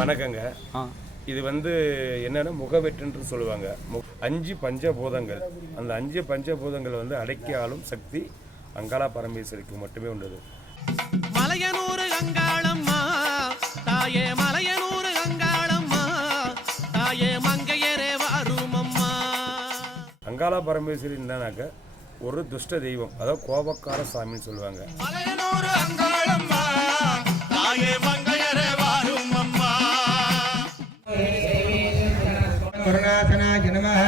வணக்கங்க. இது என்னன்னா முகவெட்டுன்னு சொல்லுவாங்க. 5 பஞ்சபூதங்கள். அந்த 5 பஞ்சபூதங்கள் அடக்கி ஆளும் சக்தி அங்காள பரமேஸ்வரிக்கு மட்டுமே உண்டு. மலையனூர் அங்காளம்மா தாயே, மலையனூர் அங்காளம்மா தாயே, மங்கையரே வாருமம்மா. அங்காள பரமேஸ்வரி என்னன்னாக்க ஒரு துஷ்ட தெய்வம், அதாவது கோபக்கார சாமின்னு சொல்லுவாங்க. மலையனூர் அங்காளம்மா தாயே, மங்கையரே வாருமம்மா. கருணாசனாய நமஹ.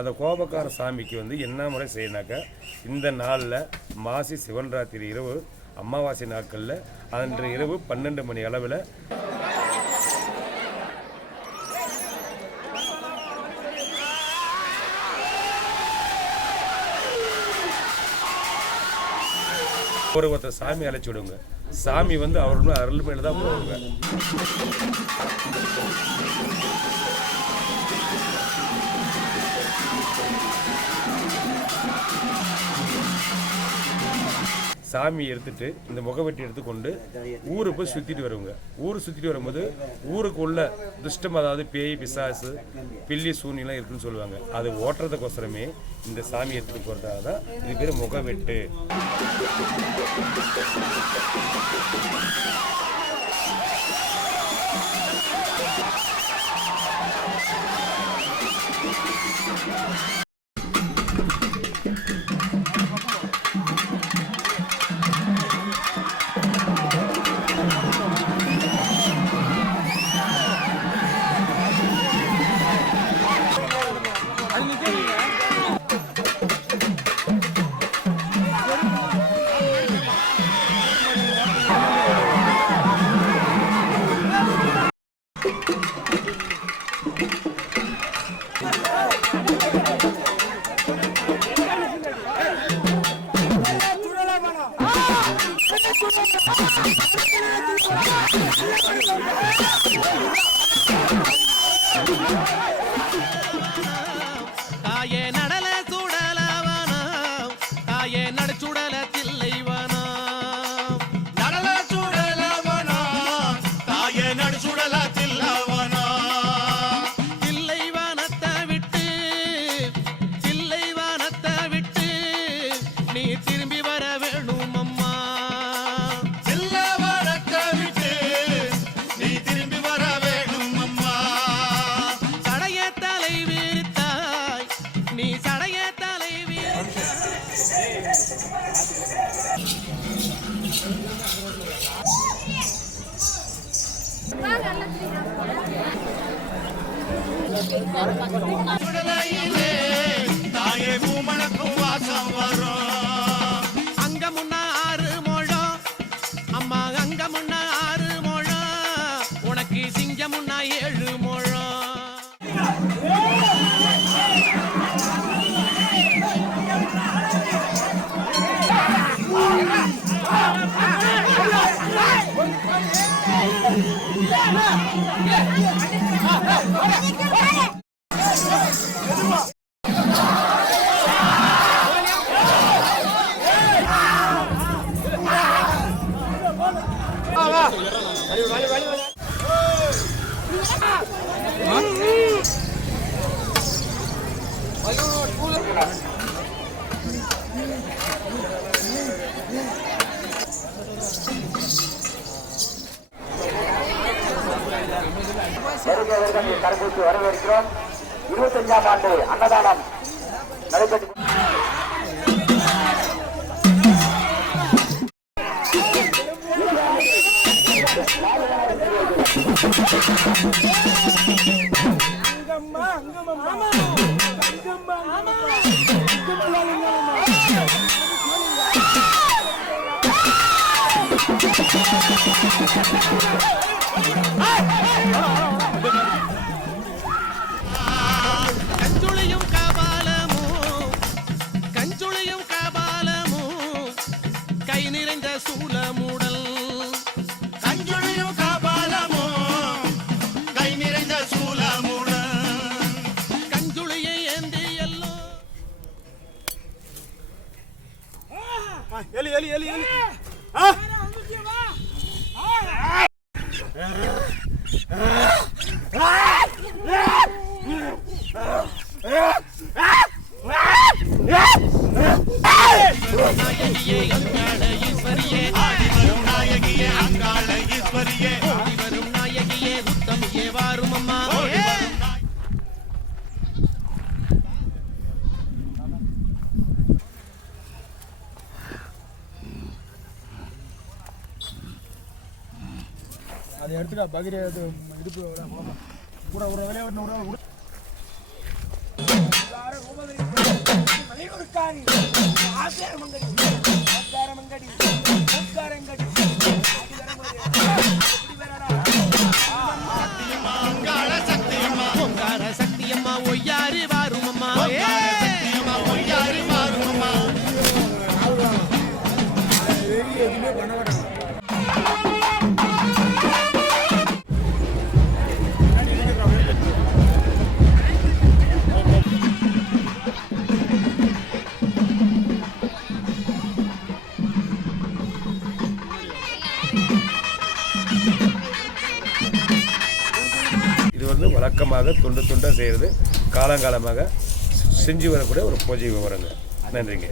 அந்த கோபக்கார சாமிக்கு என்ன முறை செய்யணாக்கா, இந்த நாளில் மாசி சிவன்ராத்திரி இரவு அமாவாசை நாட்களில் அன்று இரவு 12 மணி அளவில் ஒருத்தர் சாமி அழைச்சி விடுங்க. சாமி அவரோட அருள் மேல தான் போவாங்க. சாமி எடுத்துட்டு இந்த முகவெட்டி எடுத்துக்கொண்டு ஊரை போய் சுற்றிட்டு வருவாங்க. ஊரை சுற்றிட்டு வரும்போது ஊருக்குள்ள துஷ்டம், அதாவது பேய் பிசாசு பில்லி சூனிலாம் இருக்குன்னு சொல்லுவாங்க. அது ஓட்டுறதுக்கோசரமே இந்த சாமி எடுத்துட்டு போகிறதாக தான் இது பேர் முகவெட்டு. தாயே நடல சுடலவனம், தாயே நடுச்சுடல தில்லைவனம். நடல சுடலவனம், தாயே நடுச்சுடல தில்லைவனம். தில்லைவனத்தை விட்டு, தில்லைவனத்தை விட்டு நீ திரும்பி வர வேணும் அம்மா. தில்லைவனத்தை விட்டு நீ திரும்பி வர வேணும் அம்மா. சடைய தலை விரித்தாய், நீ சடைய தலை விரித்தாயிலே தாயே பூமணக்கும் வாசம் வரும். அங்க முன்னா 6 முழம் அம்மா, அங்க முன்னா 6 முழம், உனக்கு சிங்க முன்னா 7 முழம். தரப்பிற்கு வரவேற்கிறோம். 25ஆம் ஆண்டு அன்னதானம் நடைபெற்று கஞ்சுளியும் கபாலமும் அதை எடுத்துக்கா பகிரி அது இடுப்பு கூட ஒரு விலையை சக்தியம்மா ஒய்யாரி வாருமம்மா எதுவுமே பண்ண மாட்டாங்க. இது வந்து வழக்கமாக தொண்டு தொண்டாக செய்கிறது காலங்காலமாக செஞ்சு வரக்கூடிய ஒரு பூஜை விவரங்க. நன்றிங்க.